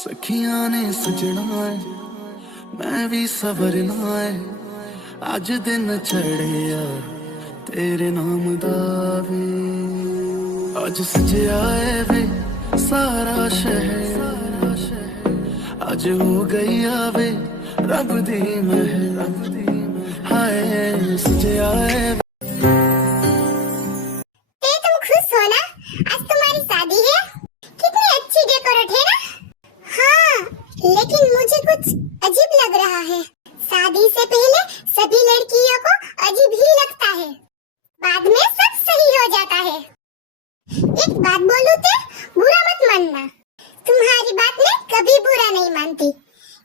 सखियां ने सजना है मैं भी सवरना है अज दिन चढ़िया तेरे नाम दा वे अज सजया है वे सारा शहर अज हो गई आवे रब दी महर हाय सजया है लेकिन मुझे कुछ अजीब लग रहा है। शादी से पहले सभी लड़कियों को अजीब ही लगता है, बाद में सब सही हो जाता है। एक बात बोलूं तो बुरा मत मानना, तुम्हारी बात में कभी बुरा नहीं मानती,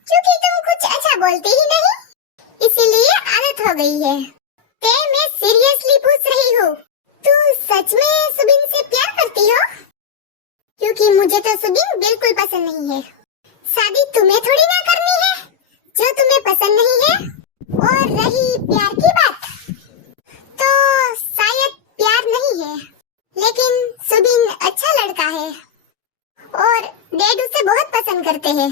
क्योंकि तुम कुछ अच्छा बोलती ही नहीं, इसीलिए आदत हो गई है। ते मैं सीरियसली पूछ रही हूँ, तू सच में सुबिन से प्यार करती हो? क्योंकि मुझे तो सुबिन बिल्कुल पसंद नहीं है। शादी तुम्हें थोड़ी ना करनी है जो तुम्हें पसंद नहीं है। और रही प्यार की बात, तो शायद प्यार नहीं है, लेकिन सुबिन अच्छा लड़का है और डैड उसे बहुत पसंद करते हैं।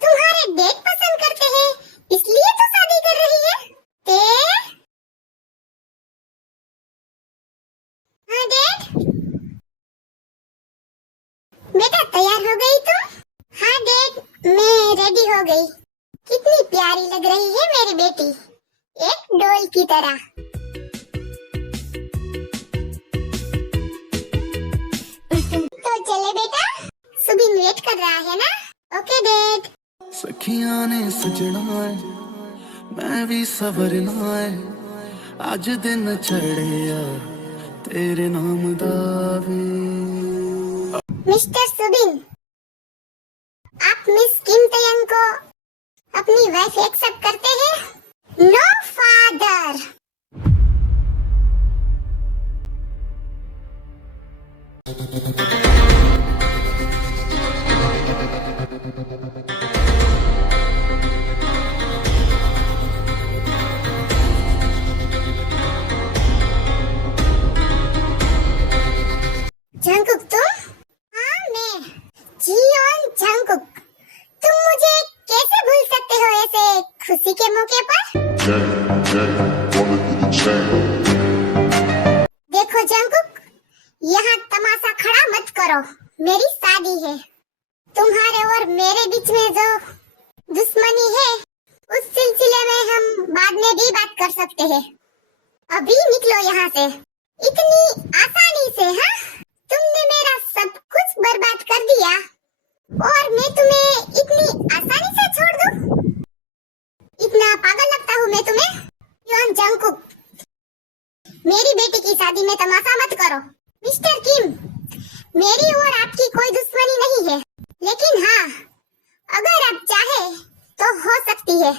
तुम्हारे डैड पसंद करते हैं, इसलिए तो शादी कर रही है। हाँ डैड, बेटा तैयार हो गई तुम? हाँ डैड, मैं रेडी हो गई। कितनी प्यारी लग रही है मेरी बेटी, एक डॉल की तरह। तो चले बेटा, सुबिन वेट कर रहा है ना? Okay dad. सखियां ने सजना है मैं भी सवरना है अज दिन चढ़िया तेरे नाम दा वे मिस्टर सुबिन, आप मिस किम तयंग को अपनी वाइफ एक्सेप्ट करते हैं? No father. जंगकुक तुम? हाँ मैं, जियोन जंगकुक। तुम मुझे कैसे भूल सकते हो ऐसे खुशी के मौके पर? देखो जंगकुक, यहाँ तमाशा खड़ा मत करो, मेरी शादी है। तुम्हारे और मेरे बीच में जो दुश्मनी है, उस सिलसिले में हम बाद में भी बात कर सकते हैं। अभी निकलो यहाँ से, इतनी आसानी से। हाँ, तुमने मेरा सब कुछ बर्बाद कर दिया और मैं तुम्हें इतनी आसानी से छोड़ दूं? इतना पागल लगता हूँ मैं तुम्हें? योन जंगकुक, मेरी बेटी की शादी में तमाशा मत करो। मिस्टर किम, मेरी और आपकी कोई दुश्मनी नहीं है, लेकिन हाँ, अगर आप चाहे तो हो सकती है।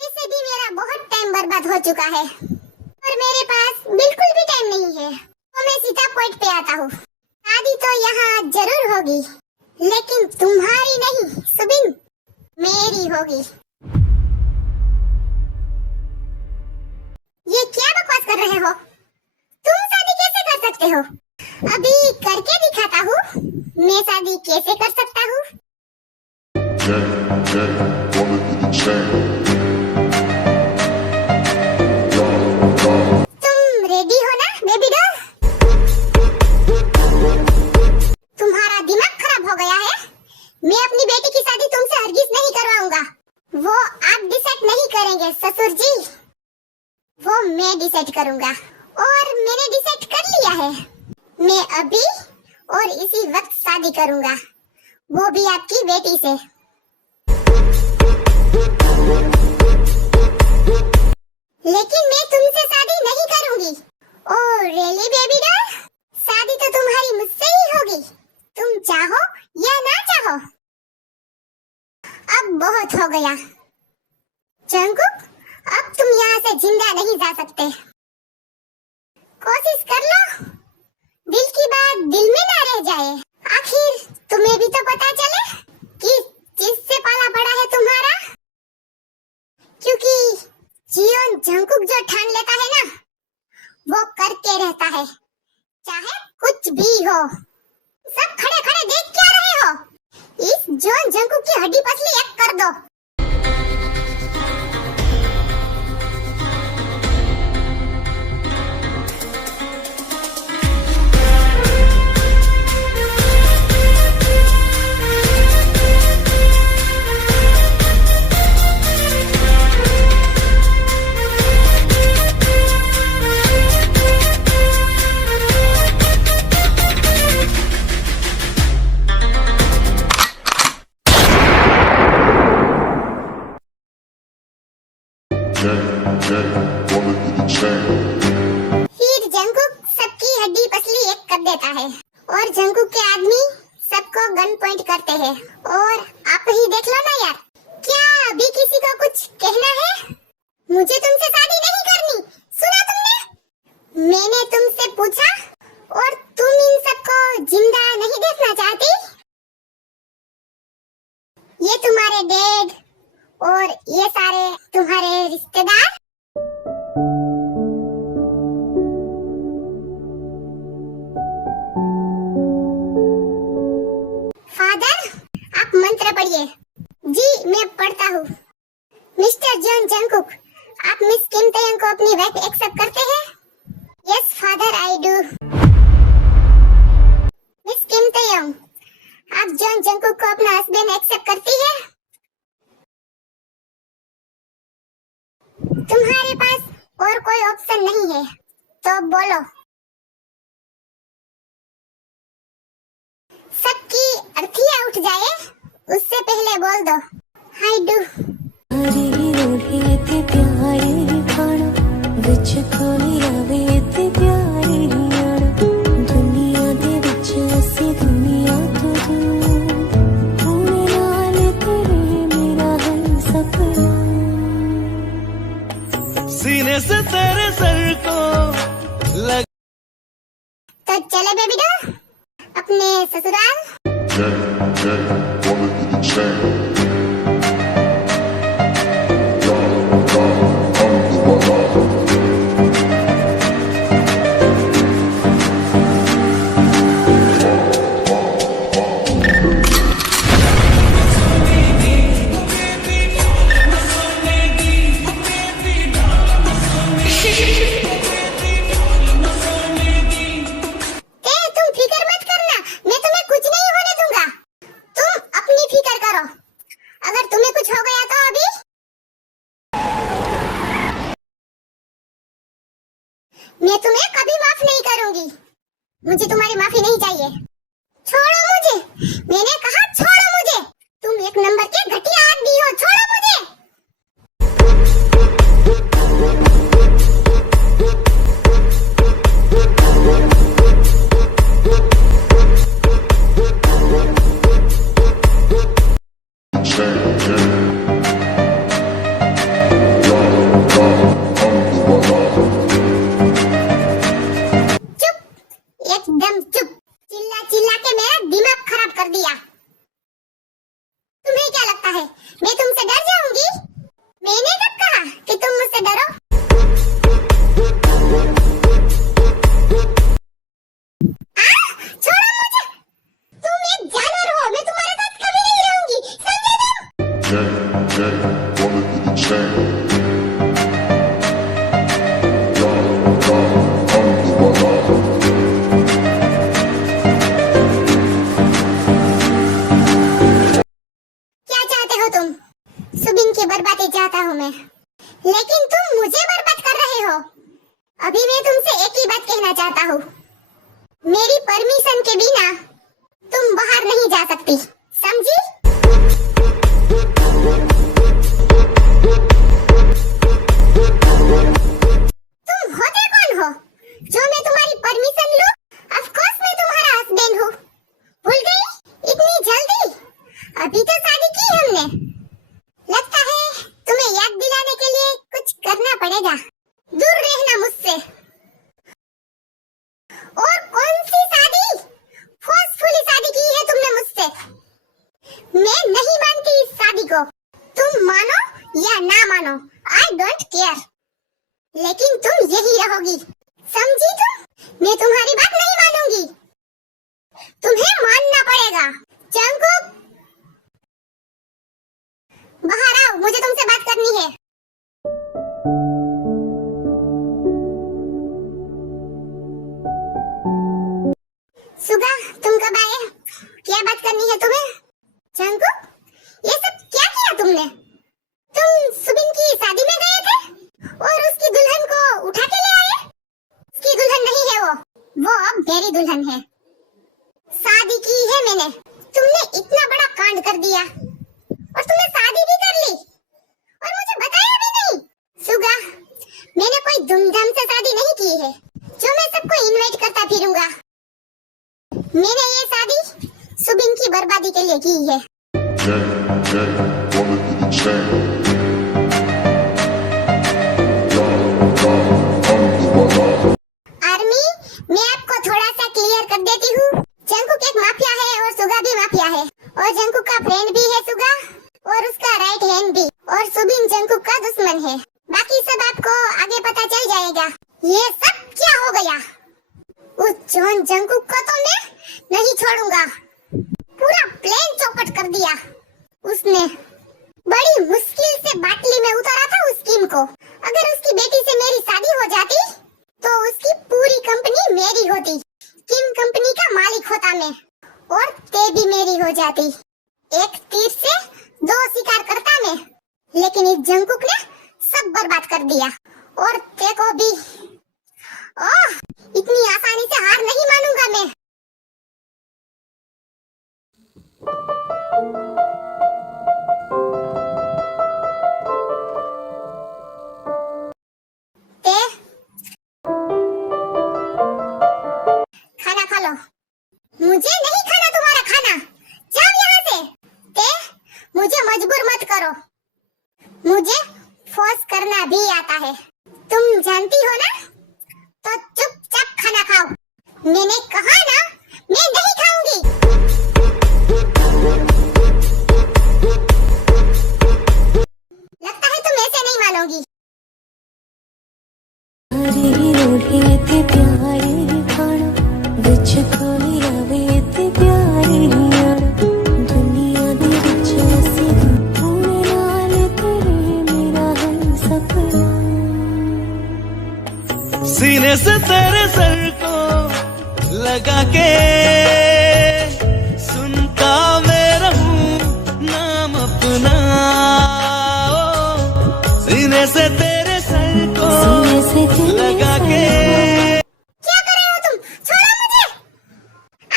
इससे भी मेरा बहुत टाइम बर्बाद हो चुका है और मेरे पास बिल्कुल भी टाइम नहीं है, तो मैं सीधा पॉइंट पे आता हूँ। शादी तो यहाँ जरूर होगी, लेकिन तुम्हारी नहीं सुबिन, मेरी होगी। ये क्या बकवास कर रहे हो? तुम शादी कैसे कर सकते हो? अभी करके दिखाता हूँ मैं शादी कैसे कर सकता हूँ। तुम रेडी हो ना बेबी डॉल? तुम्हारा दिमाग खराब हो गया है? मैं अपनी बेटी की शादी तुमसे हरगिज नहीं करवाऊंगा। वो आप डिसाइड नहीं करेंगे ससुर जी, वो मैं डिसाइड करूंगा, और मैंने डिसाइड कर लिया है। मैं अभी और इसी वक्त शादी करूंगा, वो भी आपकी बेटी से। लेकिन मैं तुमसे शादी नहीं करूंगी। Oh really baby doll? शादी तो तुम्हारी मुझसे ही होगी, तुम चाहो या ना चाहो। अब बहुत हो गया जंगकुक, अब तुम यहाँ से जिंदा नहीं जा सकते। कोशिश कर लो, दिल की बात दिल में ना रह जाए। आखिर तुम्हें भी तो पता चले कि किससे पाला पड़ा है तुम्हारा, क्योंकि जियोन जंगकुक जो ठान लेता है ना, वो करके रहता है, चाहे कुछ भी हो। सब खड़े खड़े देख जंकुक की हड्डी पसली एक कर दो। फिर जंकुक सबकी हड्डी पसली एक कर देता है और जंकुक के आदमी सबको गन पॉइंट करते हैं। और आप ही देख लो ना यार, क्या अभी किसी को कुछ कहना है? मुझे तुमसे शादी नहीं करनी, सुना तुमने? मैंने तुमसे पूछा और तुम इन सबको जिंदा नहीं देखना चाहती? ये तुम्हारे डैड और ये सारे तुम्हारे रिश्तेदार। फादर, आप मंत्र पढ़िए। जी मैं पढ़ता हूँ। मिस्टर जॉन जंकुक, आप मिस किम तयंग को अपनी वाइफ एक्सेप्ट करते हैं? Yes father, I do. Miss Kim Taehyung, आप जॉन जंकुक को अपना हस्बैंड एक्सेप्ट करती है? तुम्हारे पास और कोई ऑप्शन नहीं है तो बोलो। सबकी अर्थियां उठ जाए उससे पहले बोल दो आई डू। सीने से तेरे सर को लग तो चले बेबी डॉल अपने ससुराल। मैं तुम्हें कभी माफ नहीं करूंगी। मुझे तुम्हारी माफी नहीं चाहिए। छोड़ो मुझे, मैंने कहा छोड़ो मुझे। तुम एक नंबर के घटिया आदमी हो, छोड़ो मुझे। एकदम चुप। चिल्ला चिल्ला के मेरा दिमाग खराब कर दिया। तुम्हें क्या लगता है मैं तुमसे डर जाऊंगी? मैंने कब कहा कि तुम मुझसे डरो? छोड़ो मुझे। तुम एक जानवर हो, मैं तुम्हारे साथ कभी नहीं रहूंगी, समझे तुम? तुम सुबिन की बर्बादी चाहता हूँ मैं, लेकिन तुम मुझे बर्बाद कर रहे हो। अभी मैं तुमसे एक ही बात कहना चाहता हूँ, मेरी परमिशन के बिना तुम बाहर नहीं जा सकती, समझी? तुम होते कौन हो जो मैं तुम्हारी परमिशन लूं? ऑफ कोर्स मैं तुम्हारा हस्बैंड हूँ। भूल गई इतनी जल्दी? अभी तो शादी की हमने। लगता है तुम्हें याद दिलाने के लिए कुछ करना पड़ेगा। दूर रहना मुझसे। और कौन सी शादी? फोर्सफुली शादी की है तुमने मुझसे। मैं नहीं मानती इस शादी को। तुम मानो या ना मानो, आई डोंट केयर। लेकिन तुम यही रहोगी, समझी तुम? मैं तुम्हारी बात नहीं मानूंगी। तुम्हें मानना पड़ेगा। जंकुक क्या बात करनी है तुम्हें? जंकुक, ये सब क्या किया तुमने? तुम सुबिन की शादी में गए थे और उसकी दुल्हन को उठा के ले आए? उसकी दुल्हन नहीं है वो अब मेरी दुल्हन है। शादी की है मैंने। तुमने इतना बड़ा कांड कर दिया और तुमने शादी भी कर ली और मुझे बताया भी नहीं। सुगा, मैंने कोई धूमधाम से शादी नहीं की है जो मैं सबको इनवाइट करता फिरूंगा। मैंने ये शादी सुबिन की बर्बादी के लिए की है। आर्मी, मैं आपको थोड़ा सा क्लियर कर देती हूँ। जंकुक एक माफिया है और सुगा भी माफिया है और जंकुक का फ्रेंड भी है सुगा और उसका राइट हैंड भी, और सुबिन जंकुक का दुश्मन है। बाकी सब आपको आगे पता चल जाएगा। ये सब क्या हो गया? उस जॉन जंकुक को तो मैं नहीं छोड़ूंगा। पूरा प्लेन चौपट कर दिया उसने। बड़ी मुश्किल से बाटली में उतारा था उस किम को। अगर उसकी बेटी से मेरी शादी हो जाती तो उसकी पूरी कंपनी मेरी होती। किम कंपनी का मालिक होता मैं और ते भी मेरी हो जाती। एक तीर से दो शिकार करता मैं, लेकिन इस जंकुक ने सब बर्बाद कर दिया और ते को भी। ओह, इतनी आसानी से हार नहीं मानूंगा मैं। ते, खाना खा लो। मुझे नहीं खाना तुम्हारा खाना, जाओ यहाँ से। ते, मुझे मजबूर मत करो, मुझे फोर्स करना भी आता है। तुम जानती हो ना, तो चुपचाप खाना खाओ। मैंने कहा ना, मैं नहीं खाऊंगी। लगता है तुम ऐसे नहीं मानोगी। सीने से तेरे सर को लगा के सुनता मैं रहूं नाम अपना। सीने से तेरे सर को लगा के। क्या कर रहे हो तुम? छोड़ो मुझे।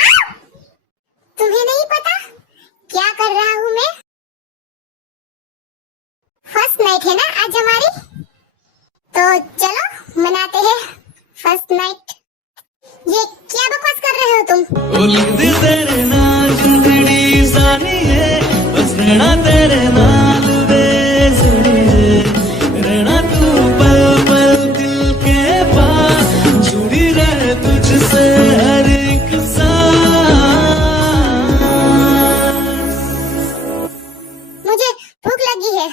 आओ! तुम्हें नहीं पता क्या कर रहा हूँ मैं? फर्स्ट नाइट है ना आज हमारी, तो चलो मनाते हैं फर्स्ट नाइट। ये क्या बकवास कर रहे हो तुम? ओ लिख दे तेरे नाल जिंदड़ी सानी है, बस रहना तेरे नाल बेसुरी है। रहना तू पल पल दिल के पास, जुड़ी रहे तुझसे हर एक सांस। मुझे भूख लगी है,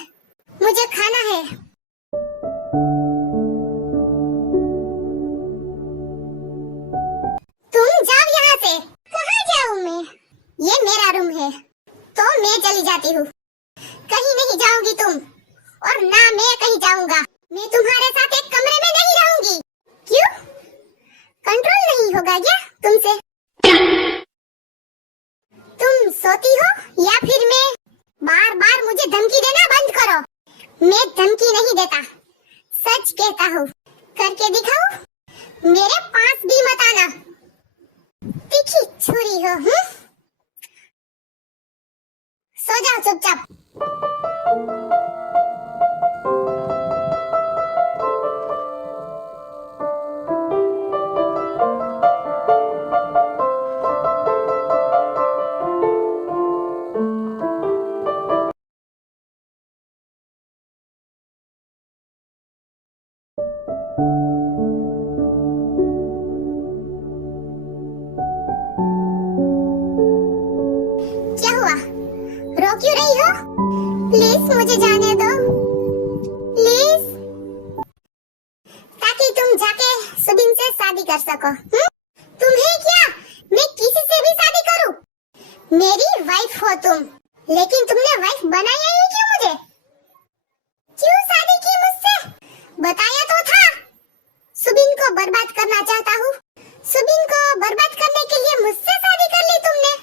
मुझे खाना है। तुम जाओ यहाँ से। कहाँ जाऊँ मैं? ये मेरा रूम है, तो मैं चली जाती हूँ। कहीं नहीं जाओगी तुम, और ना मैं कहीं जाऊंगा। मैं तुम्हारे साथ एक कमरे में नहीं रहूंगी। क्यों? कंट्रोल नहीं होगा क्या तुमसे? तुम सोती हो या फिर मैं? बार बार मुझे धमकी देना बंद करो। मैं धमकी नहीं देता, सच कहता हूँ। करके दिखाऊं? मेरे पास भी मत आना, तीखी छुरी हो। सो जाओ चुपचाप। क्या हुआ? रो क्यों रही हो? प्लीज मुझे जाने दो, प्लीज, ताकि तुम जाके सुबिन से शादी कर सको। तुम्हें क्या मैं किसी से भी शादी करूं? मेरी वाइफ हो तुम, लेकिन तुमने वाइफ बनाया ही क्यों मुझे? क्यों शादी की मुझसे? बताया तो था, सुबिन को बर्बाद करना चाहता हूँ। सुबिन को बर्बाद करने के लिए मुझसे शादी कर ली तुमने।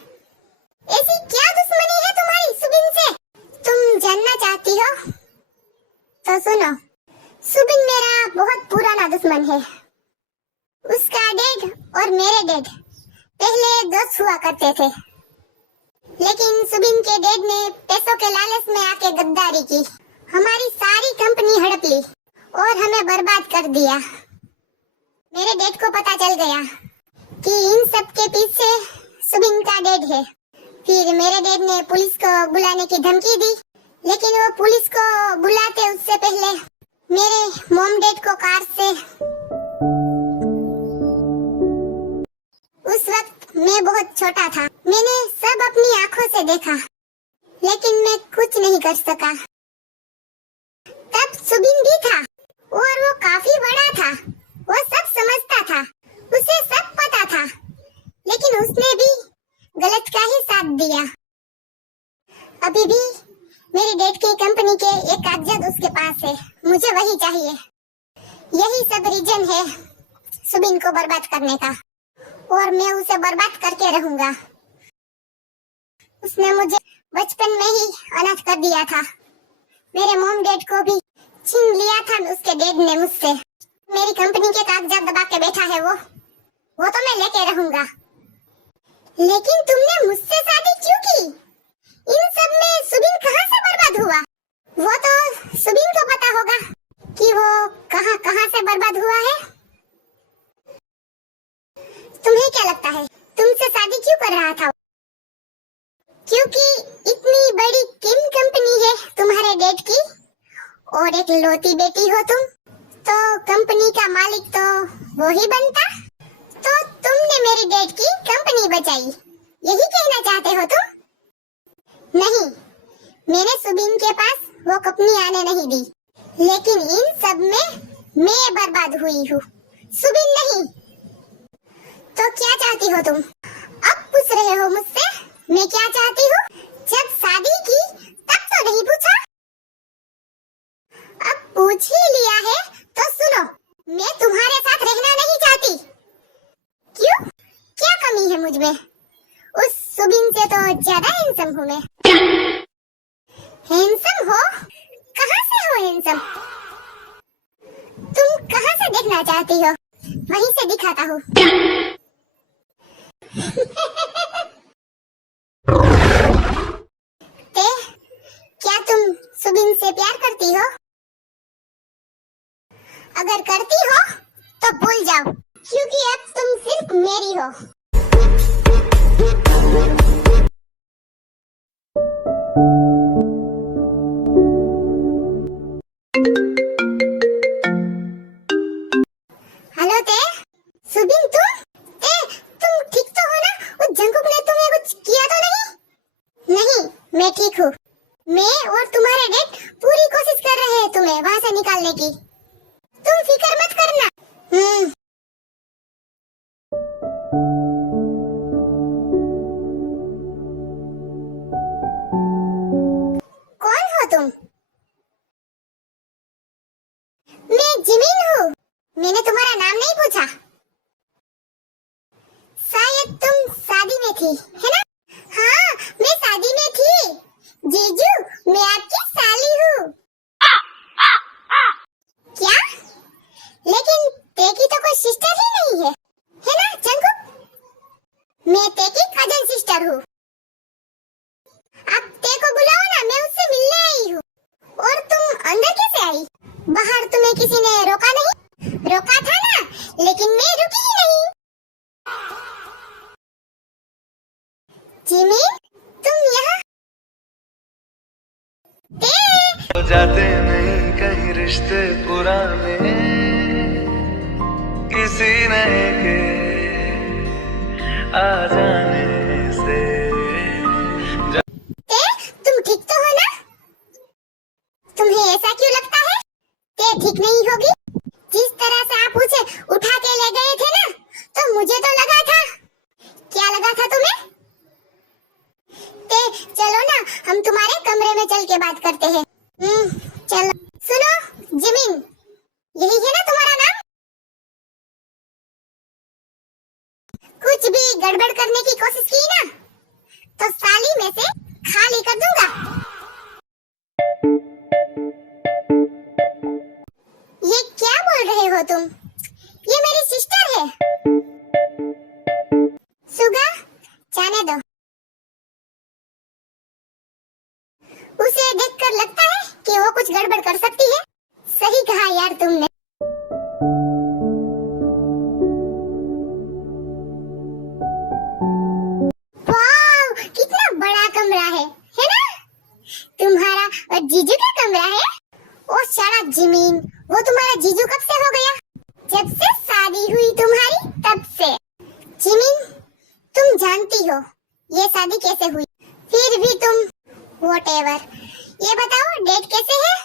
सुनो, सुबिन मेरा बहुत पुराना दुश्मन है। उसका डैड और मेरे डैड पहले दोस्त हुआ करते थे, लेकिन सुबिन के डैड ने पैसों के लालच में आके गद्दारी की, हमारी सारी कंपनी हड़प ली और हमें बर्बाद कर दिया। मेरे डैड को पता चल गया कि इन सब के पीछे सुबिन का डैड है। फिर मेरे डैड ने पुलिस को बुलाने की धमकी दी, लेकिन वो पुलिस को बुलाते उससे पहले मेरे मॉम डैड को कार से, उस वक्त मैं बहुत छोटा था, मैंने सब अपनी आंखों से देखा, लेकिन मैं कुछ नहीं कर सका। तब सुबिन भी था और वो काफी बड़ा था, वो सब समझता था, उसे सब पता था, लेकिन उसने भी गलत का ही साथ दिया। अभी भी मेरी डैड की कंपनी के एक कागजात उसके पास है, मुझे वही चाहिए। यही सब रीजन है सुबिन को बर्बाद करने का, और मैं उसे बर्बाद करके रहूंगा। उसने मुझे बचपन में ही अनाथ कर दिया था, मेरे मॉम डैड को भी छीन लिया था उसके डैड ने मुझसे। मेरी कंपनी के कागजात दबा के बैठा है वो तो मैं लेके रहूंगा। लेकिन तुमने मुझसे शादी क्यों की? इन सब में सुबिन कहाँ से बर्बाद हुआ? वो तो सुबिन को पता होगा कि वो कहाँ से बर्बाद हुआ है। तुम्हें क्या लगता है तुमसे शादी क्यों कर रहा था? क्योंकि इतनी बड़ी किम कंपनी है तुम्हारे डैड की और एक लौती बेटी हो तुम, तो कंपनी का मालिक तो वो ही बनता। तो तुमने मेरी डैड की कंपनी बचाई, यही कहना चाहते हो तुम? नहीं, मैंने सुबिन के पास वो कंपनी आने नहीं दी, लेकिन इन सब में मैं बर्बाद हुई हूँ, सुबिन नहीं। तो क्या चाहती हो तुम? अब पूछ रहे हो मुझसे मैं क्या चाहती हूँ? जब शादी की तब तो नहीं पूछा, अब पूछ ही लिया है तो सुनो, मैं तुम्हारे साथ रहना नहीं चाहती। क्यों? क्या कमी है मुझ में? उस सुबिन से तो ज्यादा हैंडसम हूँ मैं। हैंडसम हो? कहाँ से हो हैंडसम? तुम कहाँ से देखना चाहती हो? वहीं से दिखाता हूँ। क्या तुम सुबिन से प्यार करती हो? अगर करती हो तो भूल जाओ, क्योंकि अब तुम सिर्फ मेरी हो। हेलो ते, सुबिन तुम ठीक तो हो ना? उस जंकुक ने तुम्हें कुछ किया तो नहीं? नहीं, मैं ठीक हूँ। मैं और तुम्हारे डैड पूरी कोशिश कर रहे हैं तुम्हें वहाँ से निकालने की, तुम फिक्र मत करना। कौन हो तुम? मैं जिमिन हूँ। मैंने तुम्हारा नाम नहीं पूछा। शायद तुम शादी में थी, है ना? हाँ, मैं शादी में थी। जीजू, मैं आपकी साली हूँ। क्या? लेकिन तेकी तो कोई सिस्टर ही नहीं है ना जंकुक? मैं तेकी कजन सिस्टर हूँ। अब ते को बुलाओ ना, मैं उससे मिलने आई हूँ। और तुम अंदर कैसे आई? बाहर तुम्हें किसी ने रोका नहीं? रोका था ना, लेकिन मैं रुकी ही नहीं। जिमिन, तुम यहाँ? हो जाते नहीं कहीं रिश्ते पुराने, किसी नए के आ जाने से। तुम ठीक तो हो ना? तुम्हें ऐसा क्यों लगता है? ते ठीक नहीं होगी? जिस तरह से आप उसे उठा के ले गए थे ना, तो मुझे तो लगा था। क्या लगा था तुम्हें? ते चलो ना, हम तुम्हारे कमरे में चल के बात करते हैं। चलो। सुनो जिमिन, यही है ना तुम्हारा नाम? कुछ भी गड़बड़ करने की कोशिश की ना, तो साली में से खाली कर दूंगा। तुम? ये मेरी सिस्टर है। सुगा, जाने दो। उसे देखकर लगता है कि वो कुछ गड़बड़ कर सकती है। सही कहा यार तुमने। वाव, कितना बड़ा कमरा है ना? तुम्हारा और जीजू का कमरा है। ओ शाला जिमीन, वो तुम्हारा जीजू कब से हो गया? जब से शादी हुई तुम्हारी तब से। जिमीन, तुम जानती हो ये शादी कैसे हुई, फिर भी तुम व्हाटएवर। ये बताओ डेट कैसे है?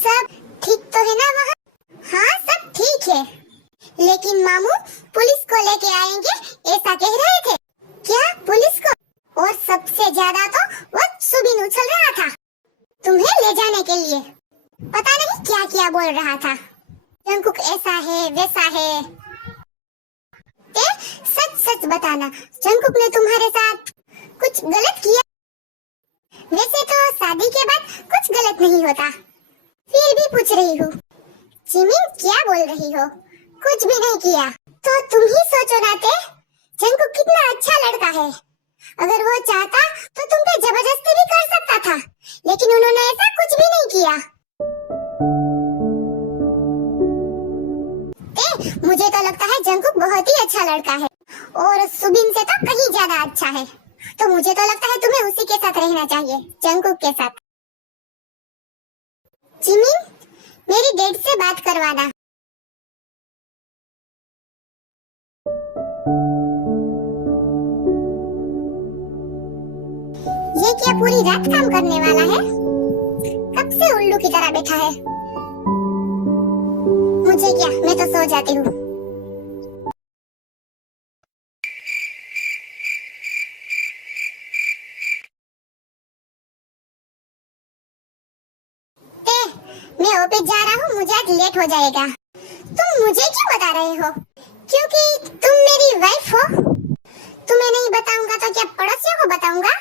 सब ठीक तो है ना वहाँ? हाँ सब ठीक है, लेकिन मामू पुलिस को लेके आएंगे ऐसा कह रहे थे। क्या पुलिस को? और सबसे ज्यादा तो वो सुबिन उछल रहा था तुम्हें ले जाने के लिए। पता नहीं क्या क्या बोल रहा था। जंकुक ऐसा है वैसा है। ते सच सच बताना, जंकुक ने तुम्हारे साथ कुछ गलत किया? वैसे तो शादी के बाद कुछ गलत नहीं होता, फिर भी पूछ रही हूँ। जिमिन क्या बोल रही हो? कुछ भी नहीं किया। तो तुम ही सोचो ना ते, जंकुक कितना अच्छा लड़का है। अगर वो चाहता तो तुम पे जबरदस्ती भी कर सकता था, लेकिन उन्होंने ऐसा कुछ भी नहीं किया। मुझे तो लगता है जंकुक बहुत ही अच्छा लड़का है, और सुबिन से तो कहीं ज्यादा अच्छा है। तो मुझे तो लगता है तुम्हें उसी के साथ रहना चाहिए, जंकुक के साथ। जिमिन, मेरी डेट से बात करवाना। ये क्या पूरी रात काम करने वाला है? कब से उल्लू की तरह बैठा है? मुझे क्या, मैं तो सो जाती हूँ। मैं ऑफिस जा रहा हूँ, मुझे आज लेट हो जाएगा। तुम मुझे क्यों बता रहे हो? क्योंकि तुम मेरी वाइफ हो। तुम्हें नहीं बताऊंगा तो क्या पड़ोसियों को बताऊंगा?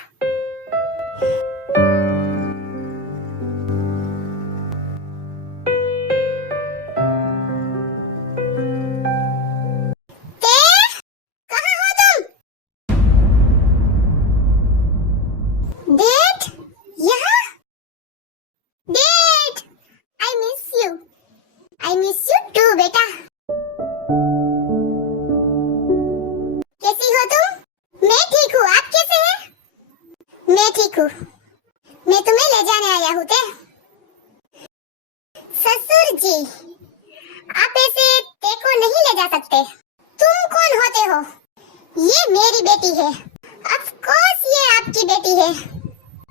कहाँ हो तुम? डेट, यहाँ? Dad, I miss you. I miss you too, बेटा। कैसी हो तुम? मैं ठीक हूँ, आप कैसे हैं? मैं ठीक हूँ। मैं तुम्हें ले जाने आया हूँ ते। ससुर जी, आप ऐसे ते को नहीं ले जा सकते। तुम कौन होते हो? ये मेरी बेटी है। Of course ये आपकी बेटी है,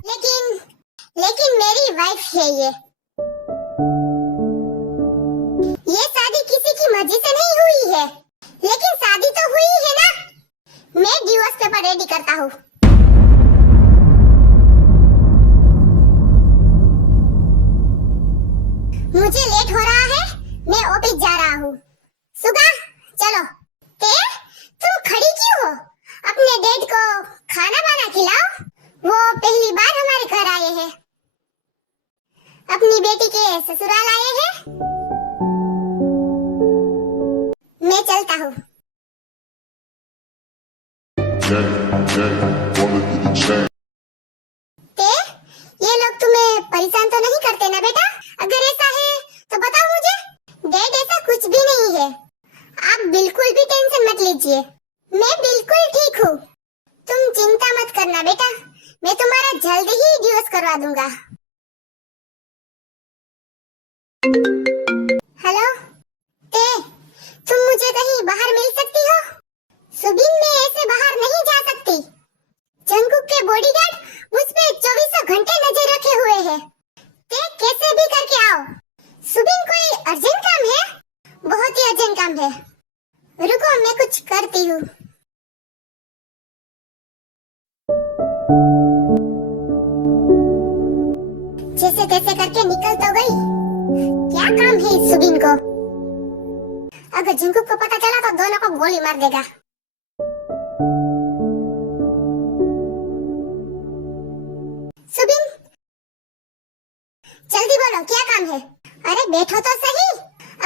लेकिन मेरी वाइफ है ये। ये शादी किसी की मर्जी से नहीं हुई है, लेकिन शादी तो हुई है ना। मैं डिवोर्स पेपर रेडी करता हूँ। मुझे लेट हो रहा है, मैं ऑफिस जा रहा हूँ। सुगा, चलो। ते, तुम खड़ी क्यों हो? अपने डैड को खाना वाना खिलाओ। वो पहली बार हमारे घर आए हैं, अपनी बेटी के ससुराल आए हैं। मैं चलता हूँ। ते, ये लोग तुम्हें परेशान तो नहीं करते ना बेटा? अगर ऐसा है तो बताओ मुझे। डैड ऐसा कुछ भी नहीं है, आप बिल्कुल भी टेंशन मत लीजिए। मैं बिल्कुल ठीक हूँ, तुम चिंता मत करना बेटा। मैं तुम्हारा जल्द ही डिवोर्स करवा दूंगा। हेलो ते, तुम मुझे कहीं बाहर मिल सकती हो? सुबिन, मैं ऐसे बाहर नहीं जा सकती। जंकुक के बॉडीगार्ड मुझ पे 24 घंटे नजर रखे हुए हैं। ते कैसे भी करके आओ। सुबिन, कोई अर्जेंट काम है? बहुत ही अर्जेंट काम है। रुको, मैं कुछ करती हूँ। जैसे तैसे करके निकल तो गई। क्या काम है इस सुबिन को? अगर जंकुक को पता चला तो दोनों को गोली मार देगा। सुबिन, जल्दी बोलो क्या काम है? अरे बैठो तो सही।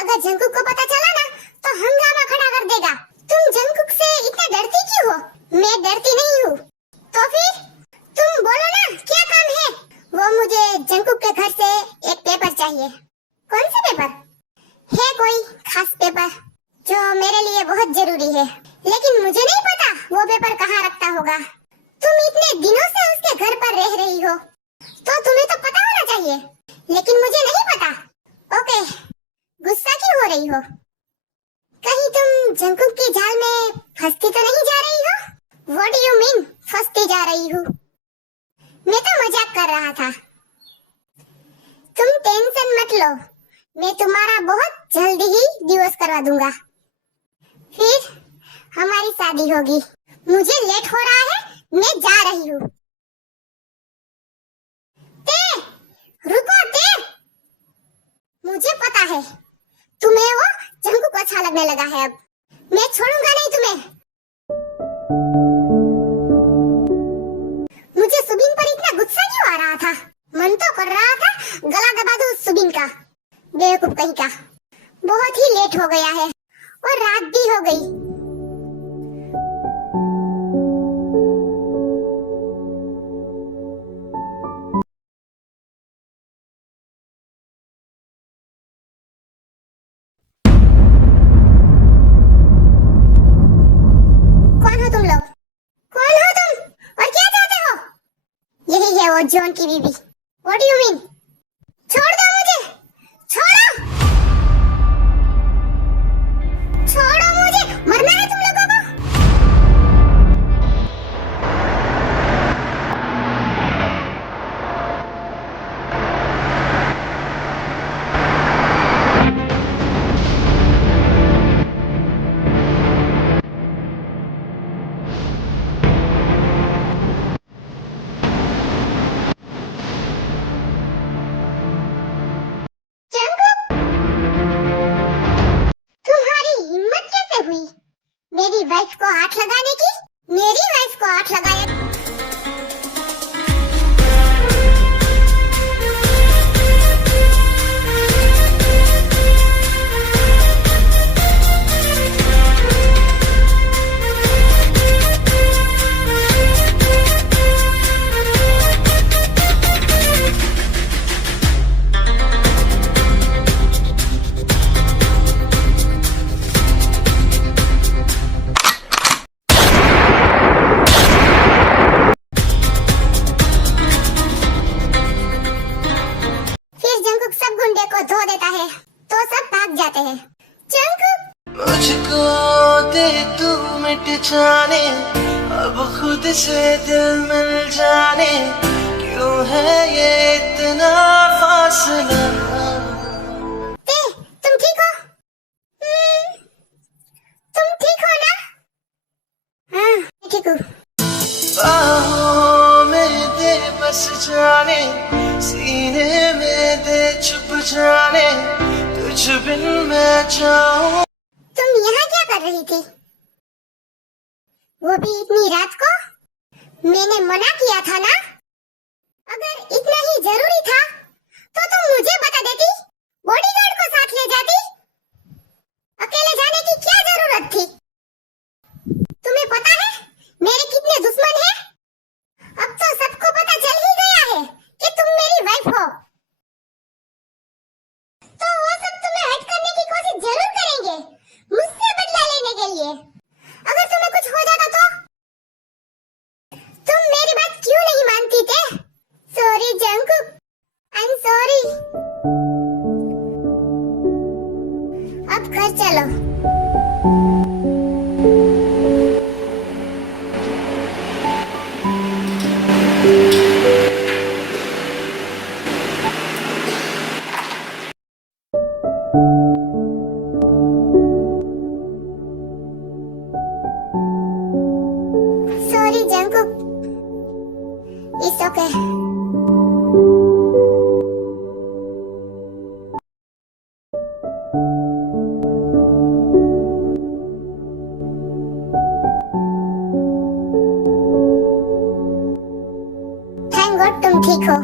अगर जंकुक को पता चला ना तो हंगामा खड़ा कर देगा। तुम जंकुक से इतना डरती क्यों हो? मैं डरती नहीं हूँ। तो फिर तुम बोलो ना, क्या काम है? वो मुझे जंकुक के घर से एक पेपर चाहिए। कौन सा पेपर? है कोई खास पेपर जो मेरे लिए बहुत जरूरी है, लेकिन मुझे नहीं पता वो पेपर कहाँ रखता होगा। तुम इतने दिनों से उसके घर पर रह रही हो तो तुम्हें तो पता होना चाहिए, लेकिन मुझे नहीं पता। ओके, गुस्सा क्यों हो रही हो? कहीं तुम जंकुक की जाल में फंसती तो नहीं जा रही हो? What do you mean फंसती जा रही हूँ? मैं तो मजाक कर रहा था। तुम टेंशन मत लो, मैं तुम्हारा बहुत जल्दी ही डिवोर्स करवा दूंगा। फिर हमारी शादी होगी। मुझे लेट हो रहा है, मैं जा रही हूँ। ते, रुको ते। मुझे पता है तुम्हें वो जंकुक अच्छा लगने लगा है। अब मैं छोड़ूंगा नहीं तुम्हें। मुझे सुबिन पर इतना गुस्सा क्यों आ रहा था? मन तो कर रहा था गला दबा दूं सुबिन का। बेवकूफ कहीं का। बहुत ही लेट हो गया है और रात भी हो गई। कौन हो तुम लोग? कौन हो तुम और क्या चाहते हो? यही है वो जॉन की बीवी। What do you mean? छोड़ दो मुझे, छोड़ो, छोड़ो मुझे, मरना है तुम लोगों को। जंकुक, तुम्हारी हिम्मत कैसे हुई मेरी वाइफ को हाथ लगाने की? मेरी वाइफ को हाथ लगाया। फिर जंकुक सब गुंडे को धो देता है तो सब भाग जाते हैं। जंकुक, मुझको दे तू मिट जाने, अब खुद से दिल मिल जाने, क्यों है ये इतना फासला? ते, तुम ठीक हो? तुम ठीक हो ना? हाँ, मैं ठीक हूँ। बाहों में दे बस जाने, सीने में दे छुप जाने, तुझ बिन मैं चाहूं। तुम यहाँ क्या कर रही थी? वो भी इतनी रात को? मैंने मना किया था ना? अगर इतना ही जरूरी था तो तुम मुझे बता देती, बॉडीगार्ड को साथ ले जाती। अकेले जाने की क्या जरूरत थी? तुम्हें पता है मेरे कितने दुश्मन हैं? अब तो सबको पता चल ही गया है कि तुम मेरी वाइफ हो। तो वो सब तुम्हें हट करने की कोशिश जरूर करेंगे, मुझसे बदला लेने के लिए। अगर तुम्हें कुछ हो जाता तो? तुम मेरी बात क्यों नहीं मानती थे? Sorry Jungkook, I am sorry. अब घर चलो। Sorry Jungkook, it's okay. Thank God तुम ठीक हो।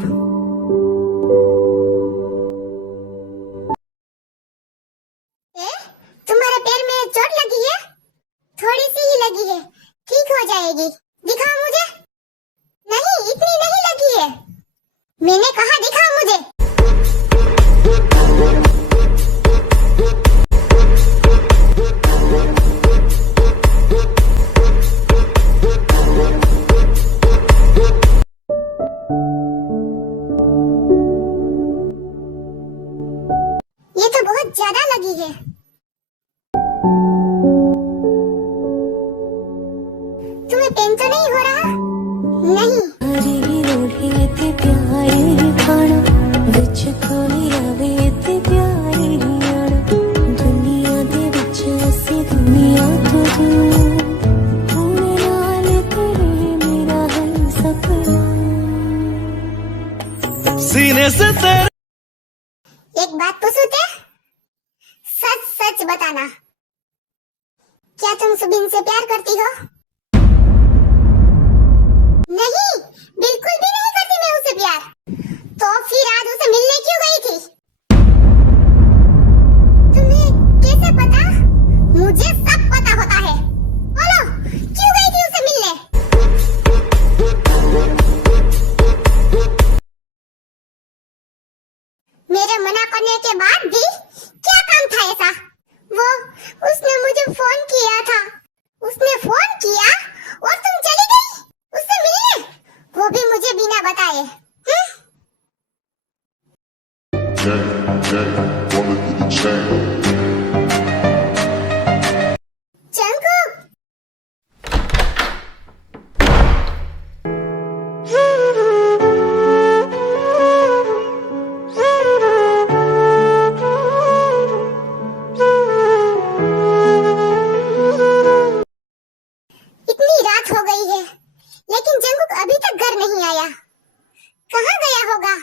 मैंने कहा दिखाओ मुझे। ये तो बहुत ज्यादा लगी है। तुम्हें पेन तो नहीं हो रहा? नहीं। सीने से तेरे एक बात पूछूं ते? सच सच बताना, क्या तुम सुबिन से प्यार करती हो? नहीं, बिल्कुल भी नहीं करती मैं उसे प्यार। तो फिर आज उसे मिलने क्यों गई थी? तुम्हें कैसे पता? मुझे सब पता होता है। बोलो, क्यों गई थी उसे मिलने? मेरे मना करने के बाद भी क्या काम था ऐसा? वो उसने मुझे फोन किया था। उसने फोन किया और तुम चली गई उससे मिलने, वो भी मुझे बिना बताए। जंकुक, इतनी रात हो गई है लेकिन जंकुक अभी तक घर नहीं आया। कहाँ गया होगा?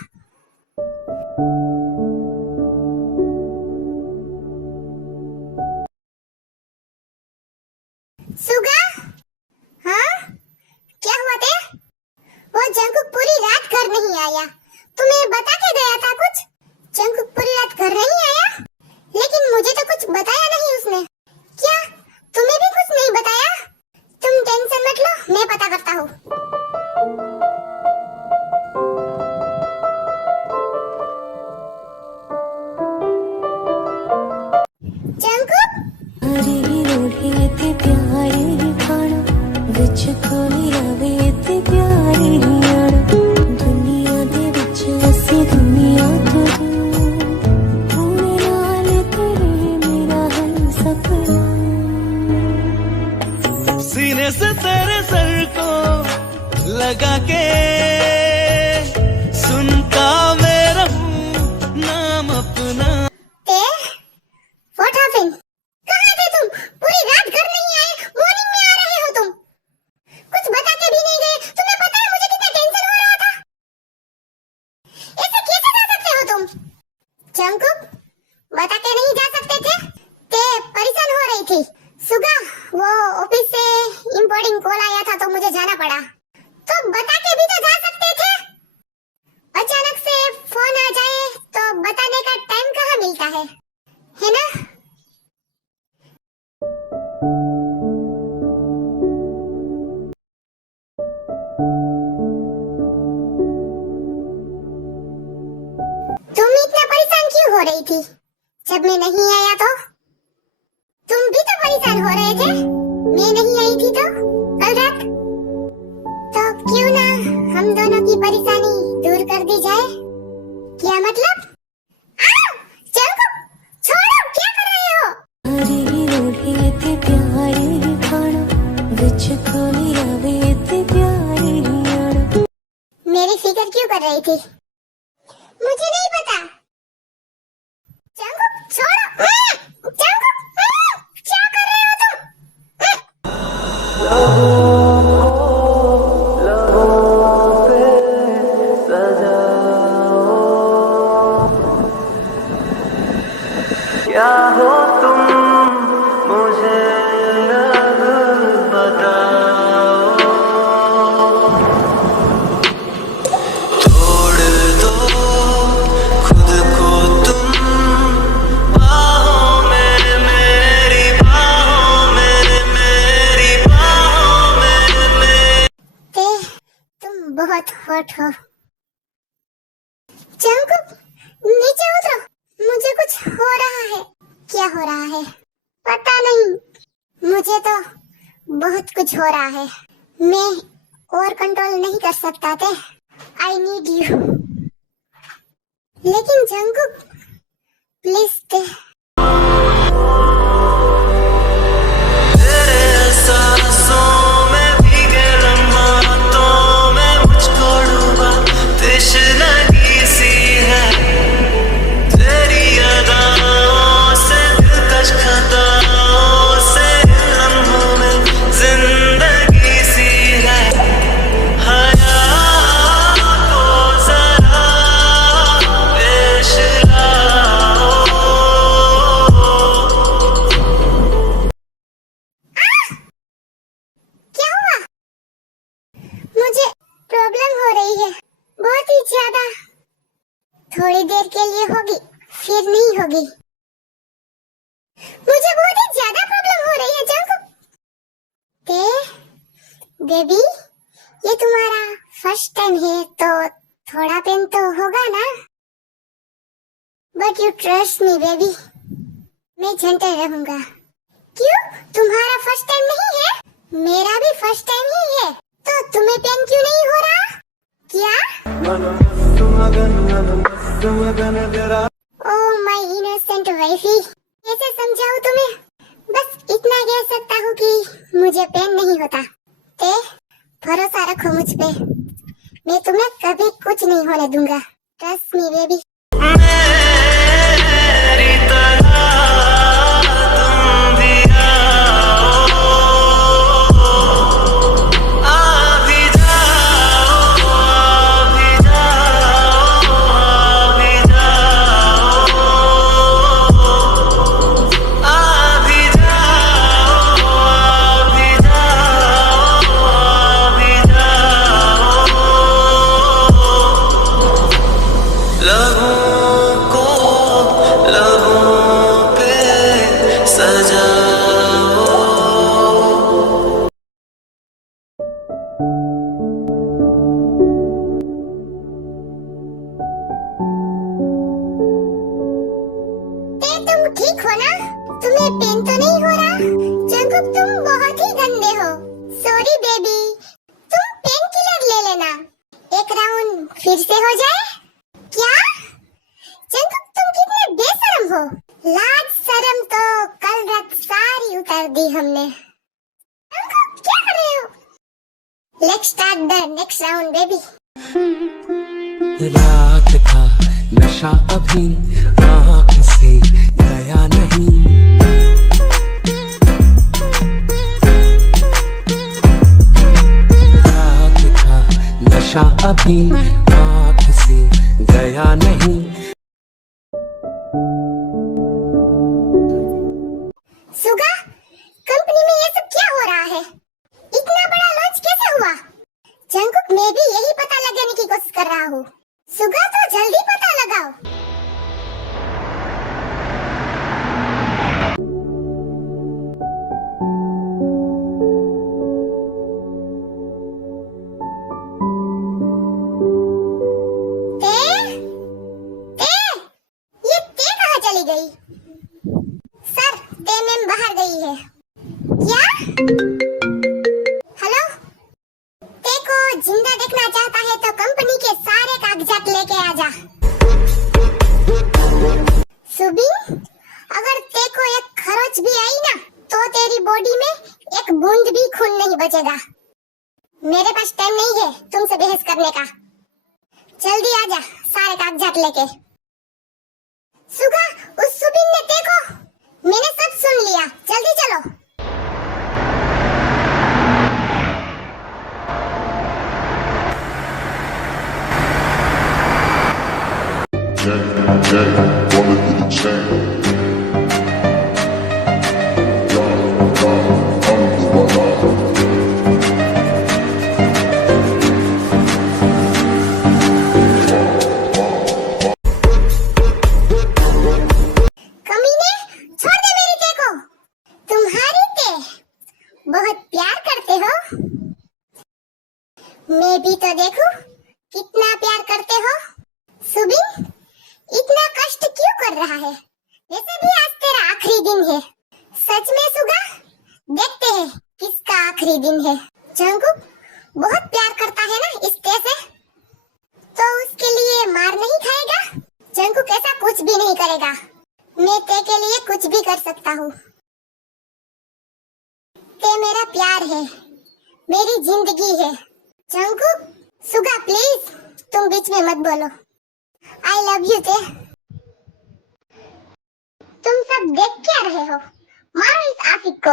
सुगा? हाँ? क्या हुआ ते? वो जंकुक पूरी रात घर नहीं आया। तुम्हें बता के गया था कुछ? जंकुक पूरी रात घर नहीं आया? लेकिन मुझे तो कुछ बताया नहीं उसने। क्या तुम्हें भी कुछ नहीं बताया? तुम टेंशन मत लो, मैं पता करता हूँ। जंकुक? सीने से तेरे सर को लगा के सुनता मेरा हूँ नाम अपना। ते? What happened? कहाँ थे तुम? पूरी रात घर नहीं आए, मॉर्निंग में आ रहे हो तुम। कुछ बता के भी नहीं गए। तुम्हें पता है मुझे कितना टेंशन हो रहा था? ऐसे कैसे जा सकते हो तुम? जंकुक, बता के नहीं जा सकते थे? ते परेशान हो रही थी। सुगा, वो ऑफिस से इम्पोर्टेंट कॉल आया था तो मुझे जाना पड़ा। तो बता के भी तो जा सकते थे। अचानक से फोन आ जाए तो बताने का टाइम कहाँ मिलता है ना? तुम इतना परेशान क्यों हो रही थी जब मैं नहीं आया तो? तुम भी तो परेशान हो रहे थे, मैं नहीं आई थी तो कल रात। तो क्यों ना हम दोनों की परेशानी दूर कर दी जाए? क्या मतलब? आओ, जंकुक, छोड़ो, क्या कर रहे हो? मेरी फिक्र क्यों कर रही थी? मुझे नहीं पता। जंकुक, छोड़ो। जंकुक, क्या कर रहे हो तुम? क्या हो तुम मुझे अब बताओ। तोड़ दो खुद को तुम बाहों में, मेरी बाहों में, मेरी बाहों में। ते, तुम बहुत हॉट हो। जंगकुक नीचे उतरो, मुझे कुछ हो रहा है। क्या हो रहा है पता नहीं, मुझे तो बहुत कुछ हो रहा है। मैं और कंट्रोल नहीं कर सकता थे। I need you. लेकिन जंगकुक प्लीज स्टे। तेरे एहसासों में भीगे लम्हातों में मुझको डूबा तृष्णगी सी है। तेरी अदाओं से दिलकश खताओं से लम्हों में जिंदगी सी है। हया को जरा पेश लाओ। क्या हुआ? मुझे प्रॉब्लम हो रही है, बहुत ही ज्यादा। थोड़ी देर के लिए होगी, फिर नहीं होगी। मुझे बहुत ही ज्यादा प्रॉब्लम हो रही है जंगकुक। बेबी, ये तुम्हारा फर्स्ट टाइम है तो थोड़ा पेन तो होगा ना? But you trust me baby, मैं झंटे रहूंगा। क्यों, तुम्हारा फर्स्ट टाइम नहीं है? मेरा भी फर्स्ट टाइम ही है, तो तुम्हें पेन क्यों नहीं हो रहा? क्या? ओह माय इनोसेंट वाइफी, कैसे समझाऊं तुम्हें? बस इतना कह सकता हूँ कि मुझे पेन नहीं होता। ते भरोसा रखो मुझ पे, मैं तुम्हें कभी कुछ नहीं होने दूंगा। Trust me baby. मेरी तरह तुम भी आओ, आ भी जाओ, आ भी जाओ, आ भी जाओ, आ भी जाओ, आ भी जाओ, आ भी जाओ। लबों को लबों पे सजाओ। ते तुम ठीक हो ना? तुम्हें पेन तो नहीं हो रहा? जंगकुक तुम बहुत ही गंदे हो। सॉरी बेबी, तुम पेन किलर ले लेना, एक राउंड फिर से हो जाए। क्या? जंगकुक तुम कितने बेशरम हो। लाज शर्म तो कल रात सारी उतार दी हमने। जंगकुक क्या कर रहे हो? Let's start the next round baby. रात का नशा अभी आँख से गया नहीं। रात का नशा अभी आँख से गया नहीं। सुगा, कंपनी में ये सब क्या हो रहा है? इतना बड़ा लॉन्च कैसे हुआ? जंगकुक, मैं भी यही पता लगाने की कोशिश कर रहा हूँ। सुगा, तो जल्दी पता लगाओ। ये ते कहाँ चली गई? सर, ते मैम बाहर गई है। क्या? हेलो, ते को जिंदा देखना चाहता है तो कंपनी के सारे कागजात लेके आ जा। सुबिन, अगर ते को एक खरोच भी आई ना तो तेरी बॉडी में एक बूंद भी खून नहीं बचेगा। मेरे पास टाइम नहीं है तुमसे बहस करने का। जल्दी आ जा सारे कागजात लेके। सुगा, उस सुबिन ने ते को, मैंने सब सुन लिया, जल्दी चलो। Wanna do the chain. कमीने, छोड़ दे मेरी ते को। तुम्हारी ते बहुत प्यार करते हो। मैं भी तो देखूं कितना प्यार करते हो। सुबिन, कर रहा है। वैसे भी आज तेरा आखिरी दिन है। सच में सुगा, देखते हैं किसका आखिरी दिन है। जंगकुक बहुत प्यार करता है ना इस ते से, तो उसके लिए मार नहीं खाएगा। जंगकुक ऐसा कुछ भी नहीं करेगा। मैं ते के लिए कुछ भी कर सकता हूँ। ते मेरा प्यार है, मेरी जिंदगी है। जंगकुक, सुगा प्लीज तुम बीच में मत बोलो। आई लव यू ते। तुम सब देख क्या रहे हो? मारो इस आशिक को।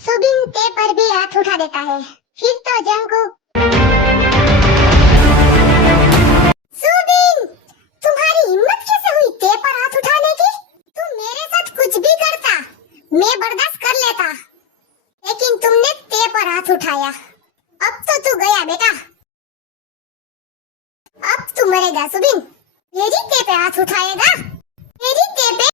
सुबिन ते पर भी हाथ उठा देता है। फिर तो जंगकुक। सुबिन, तुम्हारी हिम्मत कैसे हुई ते पर हाथ उठाने की? तुम मेरे साथ कुछ भी करता, मैं बर्दाश्त कर लेता, लेकिन तुमने ते पर हाथ उठाया। अब तो तू गया बेटा। अब तू मरेगा सुबिन। मेरी ते पे हाथ उठाएगा? मेरी ते पे।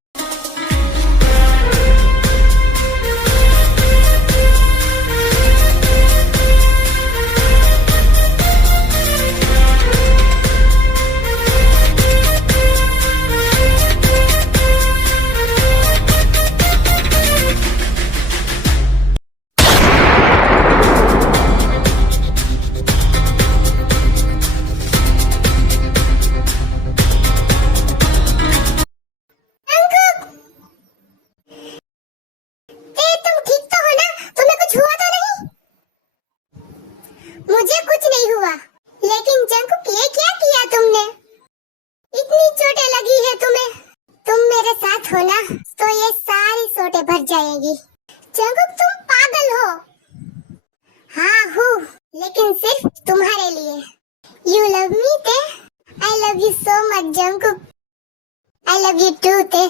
मुझे कुछ नहीं हुआ, लेकिन जंगकुक ये क्या किया तुमने? इतनी चोटें लगी है तुम्हें। तुम मेरे साथ हो ना, तो ये सारी चोटें भर जाएगी। जंगकुक तुम पागल हो। हाँ हूँ, लेकिन सिर्फ तुम्हारे लिए। You love me ते? I love you so much Jungkook. I love you too ते।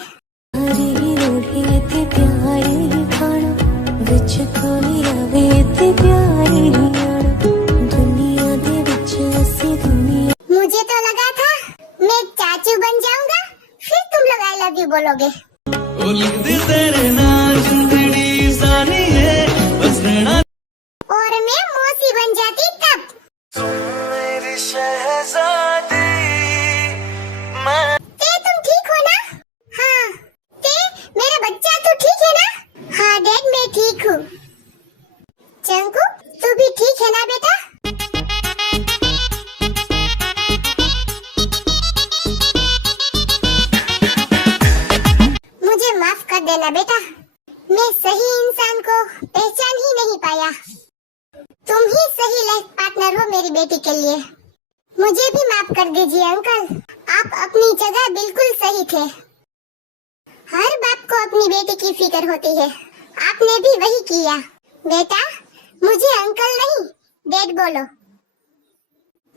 हरी रोही ते प्यारी खाना विच कोई आवे ते प्यारी आना दुनिया दे विच असी दुनिया। मुझे तो लगा था मैं चाचू बन जाऊंगा, फिर तुम लोग आई लव यू बोलोगे। ओ लिखदी तेरे नाल जिंदड़ी सानी है, बस रहना। और मैं मौसी बन जाती तब। मेरी शहजादी ते तुम ठीक हो ना? हाँ। ते मेरा बच्चा तू ठीक है ना? हाँ डैड मैं ठीक हूँ। जंगकुक तू भी ठीक है ना बेटा? मुझे माफ कर देना बेटा, मैं सही इंसान को पहचान ही नहीं पाया। तुम ही सही लाइफ पार्टनर हो मेरी बेटी के लिए। मुझे भी माफ कर दीजिए अंकल, आप अपनी जगह बिल्कुल सही थे। हर बाप को अपनी बेटी की फिक्र होती है, आपने भी वही किया। बेटा मुझे अंकल नहीं डैड बोलो।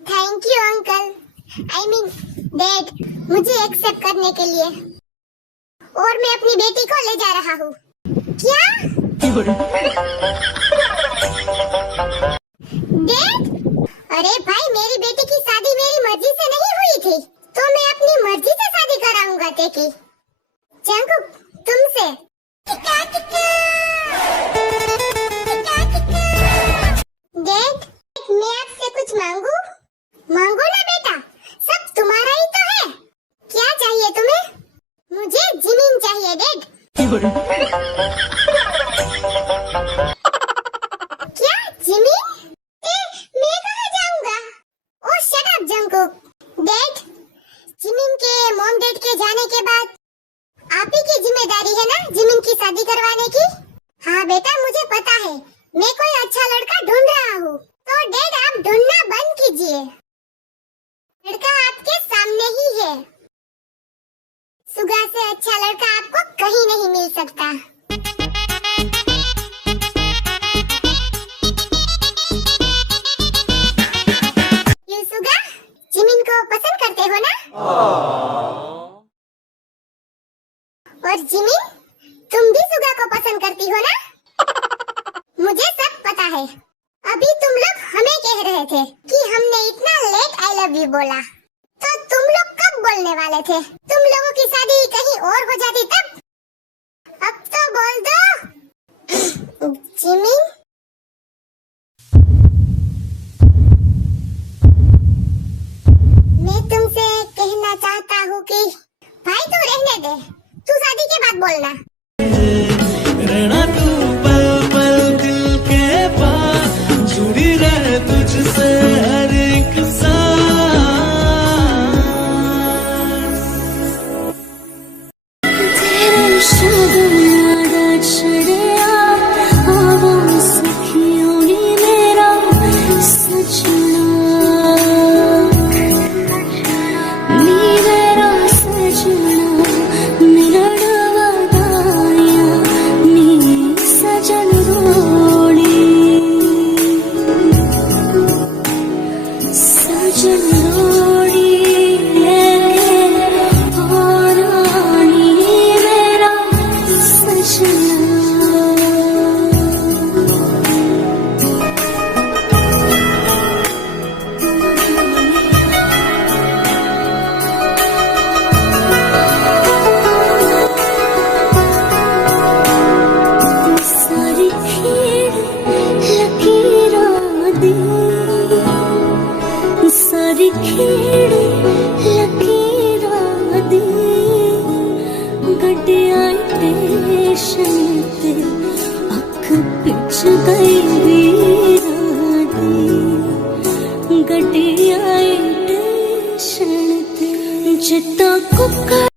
Thank you uncle, I mean dad, मुझे एक्सेप्ट करने के लिए। और मैं अपनी बेटी को ले जा रहा हूँ। क्या? डैड? अरे भाई मेरी बेटी की शादी मेरी मर्जी से नहीं हुई थी, तो मैं अपनी मर्जी से शादी कराऊंगा तेकी। जंगकुक तुमसे। डैड मैं आपसे कुछ मांगू? मांगो ना बेटा, सब तुम्हारा ही तो है। क्या चाहिए तुम्हें? मुझे जमीन चाहिए डैड। क्या जमीन? मैं कहाँ जाऊंगा? ओह शट अप जंगकुक। डैड जमीन के मॉम डैड के जाने के बाद आप ही की जिम्मेदारी है ना जमीन की शादी करवाने की। हाँ बेटा मुझे पता है, मैं कोई अच्छा लड़का ढूंढ रहा हूँ, तो डैड आप ढूंढना बंद कीजिए। लड़का आपके सामने ही है। सुगा से अच्छा लड़का आपको कहीं नहीं मिल सकता। यू सुगा, जिमिन को पसंद करते हो ना? और जिमिन तुम भी सुगा को पसंद करती हो ना? मुझे सब पता है। अभी तुम लोग हमें कह रहे थे कि हमने इतना लेट आई लव यू बोला, तो तुम लोग कब बोलने वाले थे? तुम लोगों की शादी कहीं और हो जाती तब? अब तो बोल दो। जिमिन रहना तू पल पल दिल के पास, जुड़ी रहे तुझसे हर एक सांस। तेरे शब्द याद चढ़िया आवां सखियों नी मेरा सजना, नी मेरा सजना मिलन वदाया नी सजन रोड़ी, सजन रोड़ी लेके आरानी मेरा सजना। सारी खेड़ लकीरां दी, सारी खेड़ लकीरां दी, गड्डियां स्टेशन ते अख पिच गई वीरां दी, गड्डियां स्टेशन ते जिद्दां कुक्कर